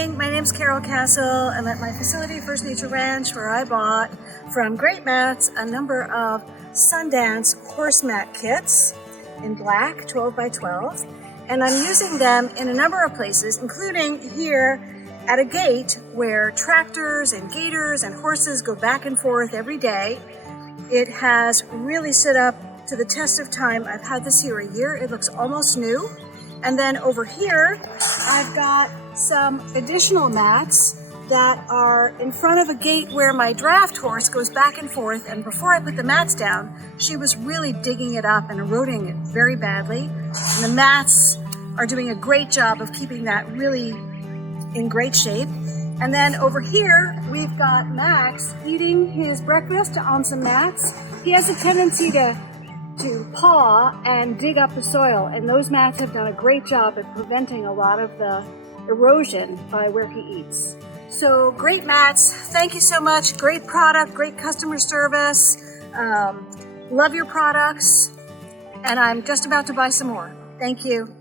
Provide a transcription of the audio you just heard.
morning, my name's Kerul Kassle. I'm at my facility, First Nature Ranch, where I bought from Greatmats a number of Sundance Horse Mat Kits in black, 12 by 12. And I'm using them in a number of places, including here at a gate where tractors and gators and horses go back and forth every day. It has really stood up to the test of time. I've had this here a year. It looks almost new. And then over here, I've got some additional mats that are in front of a gate where my draft horse goes back and forth. And before I put the mats down, she was really digging it up and eroding it very badly. And the mats are doing a great job of keeping that really in great shape. And then over here, we've got Max eating his breakfast on some mats. He has a tendency to paw and dig up the soil, and those mats have done a great job at preventing a lot of the erosion by where he eats. So Greatmats, thank you so much. Great product, great customer service. Love your products, and I'm just about to buy some more. Thank you.